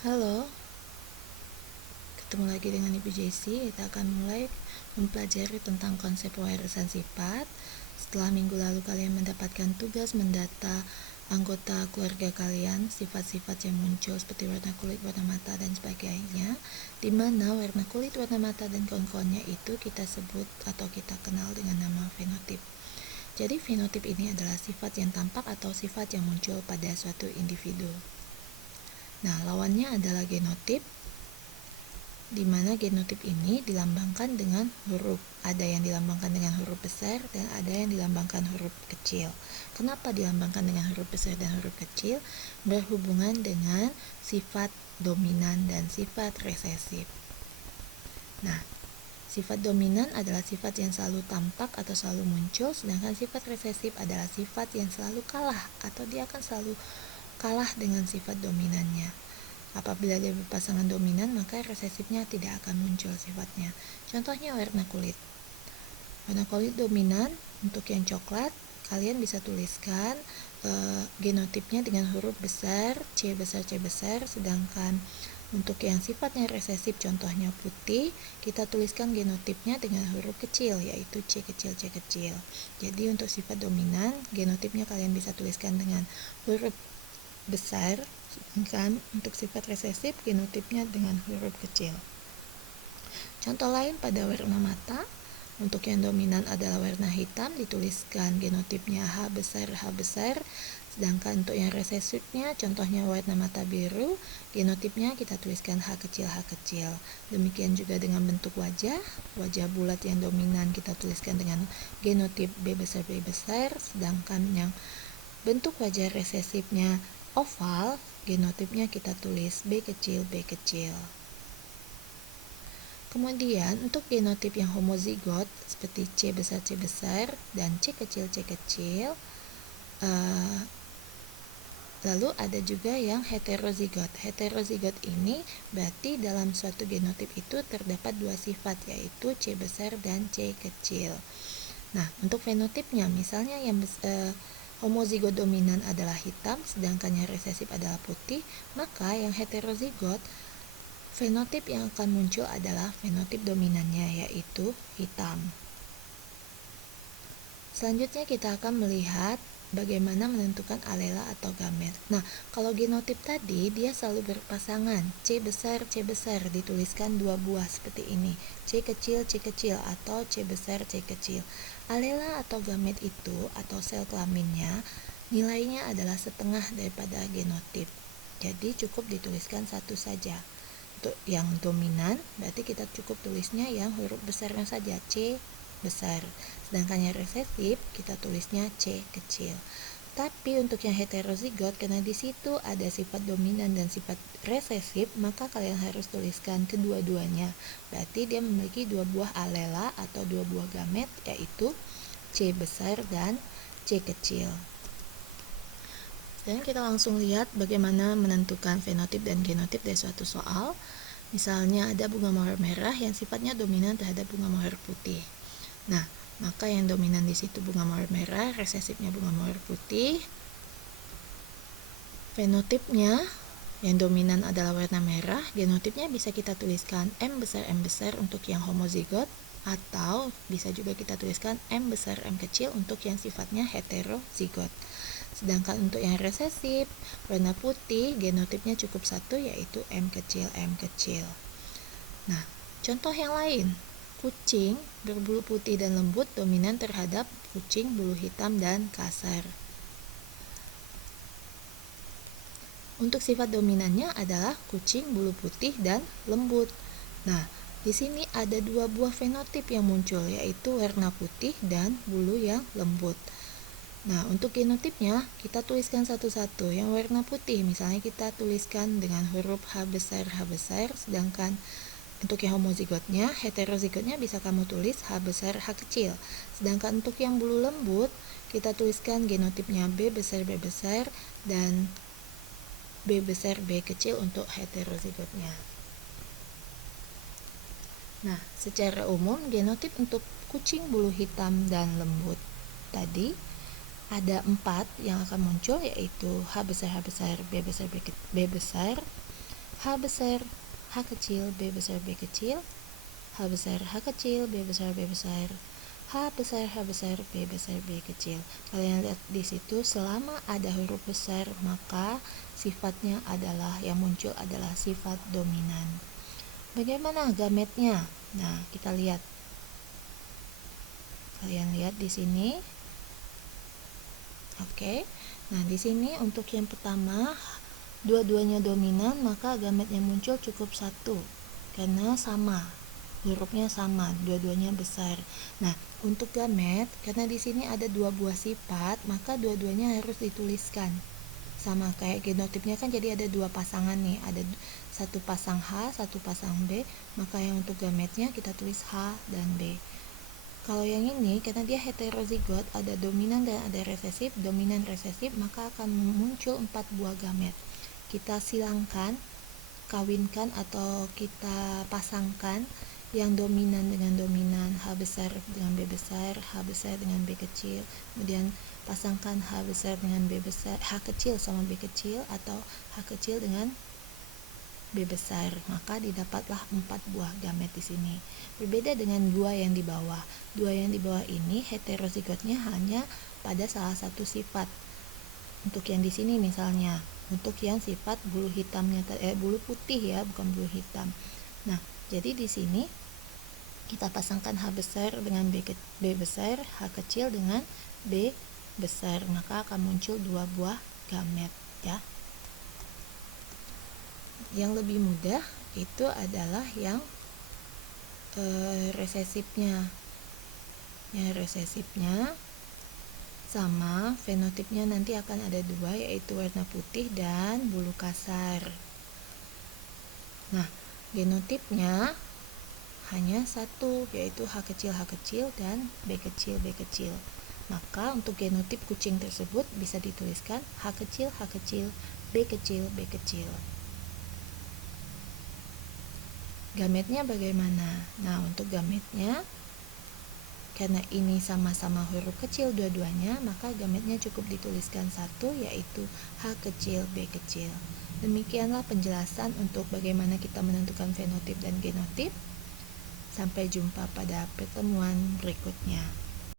Halo, ketemu lagi dengan Ibu Jessie. Kita akan mulai mempelajari tentang konsep pewarisan sifat. Setelah minggu lalu kalian mendapatkan tugas mendata anggota keluarga kalian, sifat-sifat yang muncul seperti warna kulit, warna mata, dan sebagainya, di mana warna kulit, warna mata, dan kawan-kawannya itu kita sebut atau kita kenal dengan nama fenotip. Jadi fenotip ini adalah sifat yang tampak atau sifat yang muncul pada suatu individu. Nah, lawannya adalah genotip, di mana genotip ini dilambangkan dengan huruf. Ada yang dilambangkan dengan huruf besar dan ada yang dilambangkan huruf kecil. Kenapa dilambangkan dengan huruf besar dan huruf kecil? Berhubungan dengan sifat dominan dan sifat resesif. Nah, sifat dominan adalah sifat yang selalu tampak atau selalu muncul, sedangkan sifat resesif adalah sifat yang selalu kalah atau dia akan selalu kalah dengan sifat dominannya. Apabila dia berpasangan dominan, maka resesifnya tidak akan muncul sifatnya. Contohnya warna kulit. Warna kulit dominan untuk yang coklat, kalian bisa tuliskan genotipnya dengan huruf besar, C besar, C besar, sedangkan untuk yang sifatnya resesif, contohnya putih, kita tuliskan genotipnya dengan huruf kecil, yaitu C kecil, C kecil. Jadi untuk sifat dominan, genotipnya kalian bisa tuliskan dengan huruf besar, sedangkan untuk sifat resesif genotipnya dengan huruf kecil. Contoh lain pada warna mata, untuk yang dominan adalah warna hitam, dituliskan genotipnya H besar, sedangkan untuk yang resesifnya contohnya warna mata biru, genotipnya kita tuliskan H kecil. Demikian juga dengan bentuk wajah bulat yang dominan kita tuliskan dengan genotip B besar, sedangkan yang bentuk wajah resesifnya oval, genotipnya kita tulis B kecil. Kemudian untuk genotip yang homozigot seperti C besar dan C kecil, lalu ada juga yang heterozigot. Heterozigot ini berarti dalam suatu genotip itu terdapat dua sifat, yaitu C besar dan C kecil. Nah, untuk fenotipnya misalnya yang homozigot dominan adalah hitam, sedangkan yang resesif adalah putih, maka yang heterozigot fenotip yang akan muncul adalah fenotip dominannya, yaitu hitam. Selanjutnya kita akan melihat bagaimana menentukan alela atau gamet. Nah, kalau genotip tadi dia selalu berpasangan, C besar dituliskan dua buah seperti ini, C kecil atau C besar, C kecil. Alela atau gamet itu atau sel kelaminnya nilainya adalah setengah daripada genotip. Jadi cukup dituliskan satu saja. Untuk yang dominan berarti kita cukup tulisnya yang huruf besarnya saja, C besar. Sedangkan yang resesif kita tulisnya C kecil. Tapi untuk yang heterozigot, karena di situ ada sifat dominan dan sifat resesif, maka kalian harus tuliskan kedua-duanya. Berarti dia memiliki dua buah alela atau dua buah gamet, yaitu C besar dan C kecil. Dan kita langsung lihat bagaimana menentukan fenotip dan genotip dari suatu soal. Misalnya ada bunga mawar merah yang sifatnya dominan terhadap bunga mawar putih. Nah, maka yang dominan di situ bunga mawar merah, resesifnya bunga mawar putih. Fenotipnya yang dominan adalah warna merah, genotipnya bisa kita tuliskan M besar untuk yang homozigot, atau bisa juga kita tuliskan M besar M kecil untuk yang sifatnya heterozigot. Sedangkan untuk yang resesif, warna putih, genotipnya cukup satu, yaitu M kecil. Nah, contoh yang lain, kucing berbulu putih dan lembut dominan terhadap kucing bulu hitam dan kasar. Untuk sifat dominannya adalah kucing bulu putih dan lembut. Nah, di sini ada dua buah fenotip yang muncul, yaitu warna putih dan bulu yang lembut. Nah, untuk genotipnya kita tuliskan satu-satu. Yang warna putih misalnya kita tuliskan dengan huruf H besar, sedangkan untuk yang homozigotnya, heterozigotnya bisa kamu tulis H besar, H kecil. Sedangkan untuk yang bulu lembut, kita tuliskan genotipnya B besar, dan B besar, B kecil untuk heterozigotnya. Nah, secara umum genotip untuk kucing bulu hitam dan lembut tadi ada 4 yang akan muncul, yaitu H besar, B besar, H besar H kecil, B besar B kecil, H besar H kecil, B besar B besar, H besar H besar, B besar B kecil. Kalian lihat di situ, selama ada huruf besar maka sifatnya adalah yang muncul adalah sifat dominan. Bagaimana gametnya? Nah, kita lihat. Kalian lihat di sini. Oke. Nah, di sini untuk yang pertama dua-duanya dominan, maka gamet yang muncul cukup satu karena sama, hurufnya sama, dua-duanya besar. Nah, untuk gamet, karena di sini ada dua buah sifat, maka dua-duanya harus dituliskan. Sama kayak genotipnya kan, jadi ada dua pasangan nih, ada satu pasang H, satu pasang B, maka yang untuk gametnya kita tulis H dan B. Kalau yang ini, karena dia heterozigot, ada dominan dan ada resesif, dominan resesif, maka akan muncul 4 buah gamet. Kita silangkan, kawinkan atau kita pasangkan yang dominan dengan dominan, H besar dengan B besar, H besar dengan B kecil, kemudian pasangkan H besar dengan B besar, H kecil sama B kecil, atau H kecil dengan B besar, maka didapatlah 4 buah gamet di sini. Berbeda dengan dua yang di bawah. Dua yang di bawah ini heterozigotnya hanya pada salah satu sifat. Untuk yang di sini misalnya, untuk yang sifat bulu hitamnya, bulu putih ya, bukan bulu hitam. Nah, jadi di sini kita pasangkan H besar dengan B besar, H kecil dengan B besar, maka akan muncul 2 buah gamet ya. Yang lebih mudah itu adalah yang resesifnya. Yang resesifnya sama fenotipnya nanti akan ada 2, yaitu warna putih dan bulu kasar. Nah, genotipnya hanya satu, yaitu H kecil dan B kecil. Maka untuk genotip kucing tersebut bisa dituliskan H kecil, B kecil. Gametnya bagaimana? Nah, untuk gametnya, karena ini sama-sama huruf kecil dua-duanya, maka gametnya cukup dituliskan satu, yaitu H kecil, B kecil. Demikianlah penjelasan untuk bagaimana kita menentukan fenotip dan genotip. Sampai jumpa pada pertemuan berikutnya.